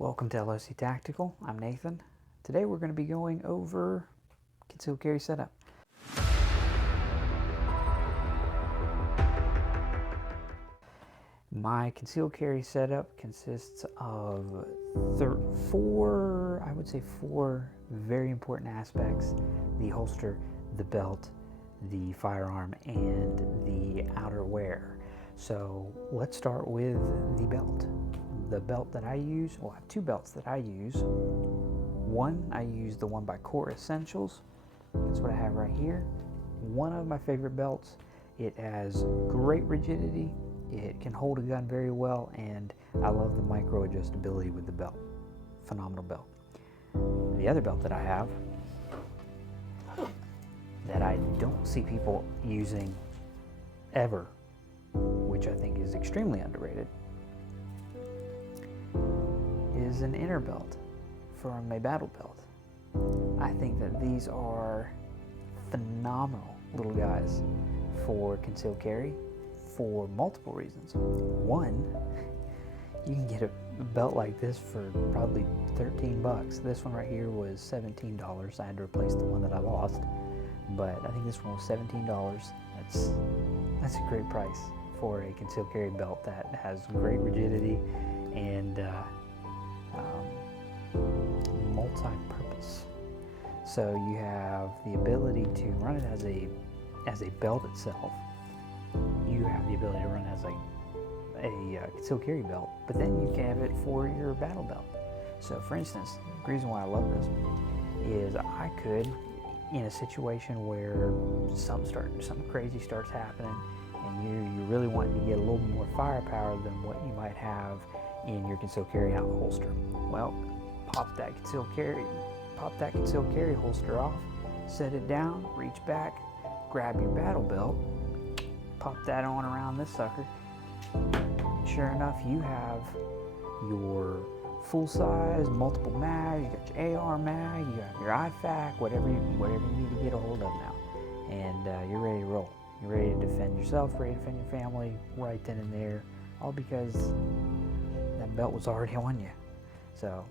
Welcome to LOC Tactical. I'm Nathan. Today we're going to be going over concealed carry setup. My concealed carry setup consists of four very important aspects: the holster, the belt, the firearm, and the outerwear. So let's start with the belt. The belt that I use, well, I have two belts that I use. One, I use the one by Core Essentials. That's what I have right here. One of my favorite belts. It has great rigidity. It can hold a gun very well, and I love the micro adjustability with the belt. Phenomenal belt. The other belt that I have that I don't see people using ever, which I think is extremely underrated, is an inner belt from a battle belt. I think that these are phenomenal little guys for concealed carry for multiple reasons. One, you can get a belt like this for probably 13 bucks. This one right here was $17. I had to replace the one that I lost, but I think this one was $17. That's a great price for a concealed carry belt that has great rigidity and multi-purpose. So you have the ability to run it as a belt itself. You have the ability to run it as a concealed carry belt, but then you can have it for your battle belt. So for instance, the reason why I love this is I could, in a situation where something crazy starts happening and you really want to get a little more firepower than what you might have in your concealed carry holster. Well, pop that concealed carry holster off, set it down, reach back, grab your battle belt, pop that on around this sucker. Sure enough, you have your full size, multiple mag, you got your AR mag, you got your IFAK, whatever you need to get a hold of now. And you're ready to roll. You're ready to defend yourself, ready to defend your family, right then and there, all because that belt was already on you. So,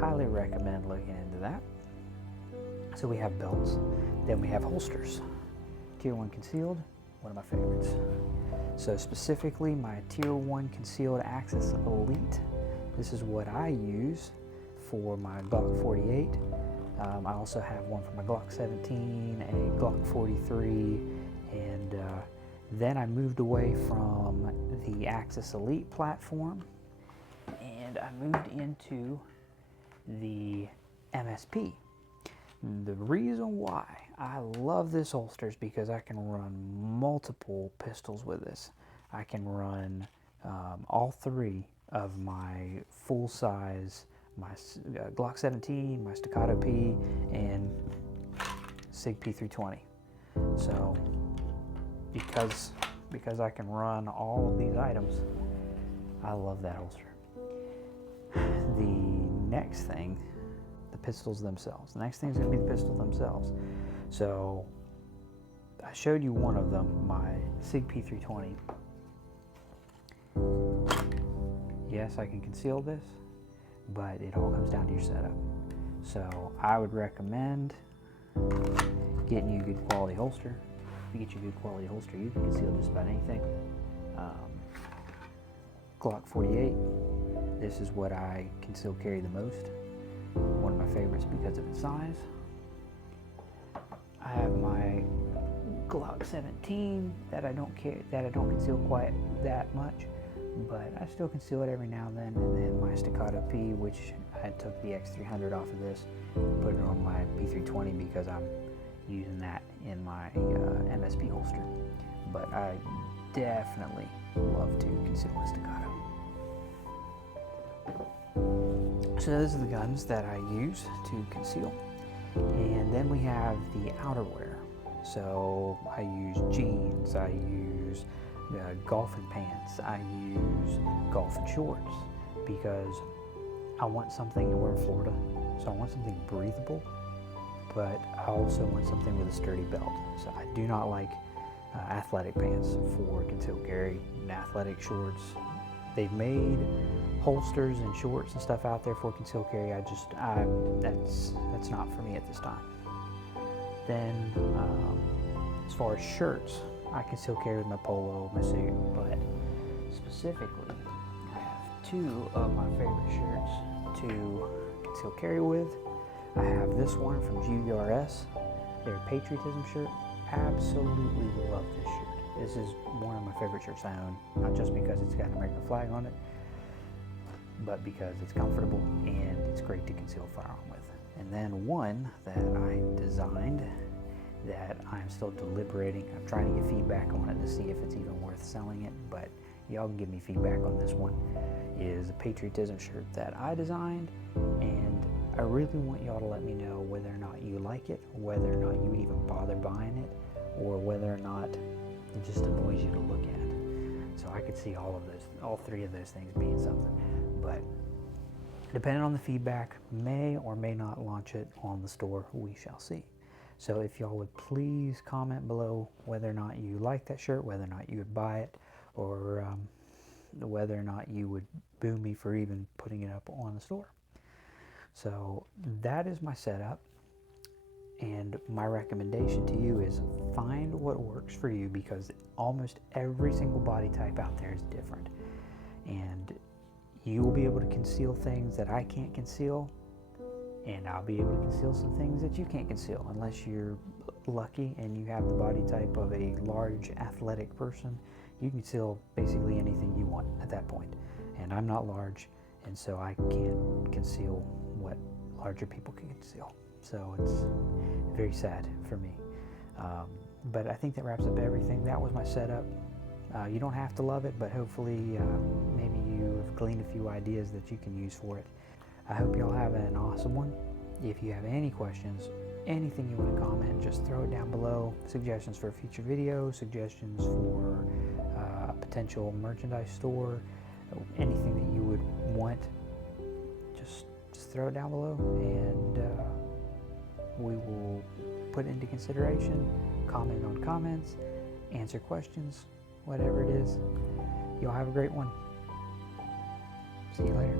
highly recommend looking into that. So we have belts, then we have holsters. Tier 1 concealed, one of my favorites. So specifically my Tier 1 concealed Axis Elite. This is what I use for my Glock 48. I also have one for my Glock 17, a Glock 43, and then I moved away from the Axis Elite platform and I moved into the MSP. The reason why I love this holster is because I can run multiple pistols with this. I can run all three of my full size, my Glock 17, my Staccato P, and SIG P320. So because I can run all of these items, I love that holster. The next thing, the pistols themselves. The next thing is going to be the pistols themselves. So I showed you one of them, my SIG P320. Yes, I can conceal this, but it all comes down to your setup. So I would recommend getting you a good quality holster. If you get you a good quality holster, you can conceal just about anything. Glock 48. This is what I conceal carry the most. One of my favorites because of its size. I have my Glock 17 that I don't conceal quite that much, but I still conceal it every now and then my Staccato P, which I took the X300 off of this, put it on my P320 because I'm using that in my MSP holster. But I definitely love to conceal my Staccato. So those are the guns that I use to conceal. And then we have the outerwear. So I use jeans, I use golfing pants, I use golfing shorts because I want something, and we're in Florida, so I want something breathable, but I also want something with a sturdy belt. So I do not like athletic pants for concealed carry and athletic shorts. They've made holsters and shorts and stuff out there for concealed carry. That's not for me at this time. Then as far as shirts, I conceal carry with my polo, my suit, but specifically I have two of my favorite shirts to conceal carry with. I have this one from GVRS, their patriotism shirt. Absolutely love this shirt. This is one of my favorite shirts I own, not just because it's got an American flag on it, but because it's comfortable and it's great to conceal a firearm with. And then one that I designed that I'm still deliberating. I'm trying to get feedback on it to see if it's even worth selling it, but y'all can give me feedback on this one, is a patriotism shirt that I designed, and I really want y'all to let me know whether or not you like it, whether or not you would even bother buying it, or whether or not it just annoys you to look at. So I could see all three of those things being something. But depending on the feedback, may or may not launch it on the store. We shall see. So if y'all would please comment below whether or not you like that shirt, whether or not you would buy it, or whether or not you would boo me for even putting it up on the store. So that is my setup. And my recommendation to you is find what works for you, because almost every single body type out there is different. And you will be able to conceal things that I can't conceal, and I'll be able to conceal some things that you can't conceal, unless you're lucky and you have the body type of a large athletic person. You can conceal basically anything you want at that point. And I'm not large, and so I can't conceal what larger people can conceal. So it's very sad for me. But I think that wraps up everything. That was my setup. You don't have to love it, but hopefully maybe you have gleaned a few ideas that you can use for it. I hope y'all have an awesome one. If you have any questions, anything you want to comment, just throw it down below. Suggestions for future videos, suggestions for a potential merchandise store, anything that you would want, just throw it down below, and we will put it into consideration, comment on comments, answer questions, whatever it is. Y'all have a great one. See you later.